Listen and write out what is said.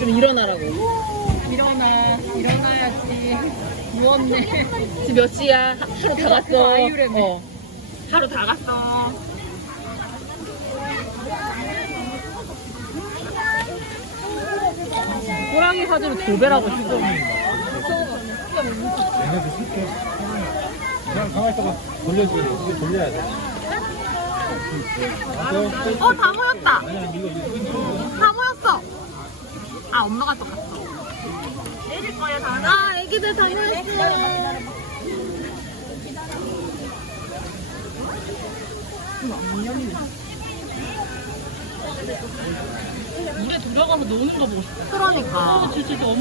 좀 일어나라고. 일어나 일어나야지 누웠네 지금 몇 시야? 하- 하루 다 갔어. 아이유래네. 어. 하루 다 갔어 호랑이 사진을 두 배라고 싶어. 얘네도 쉽게. 그냥 가만히 있다가 돌려줘요. 돌려야 돼. 어, 다 모였다. 다 모였어. 아, 엄마가 또 갔어. 내릴 거야, 다. 아, 애기들 다 모였어. 물에 들어가서 노는 거 보고 싶다. 그러니까. 진짜 너무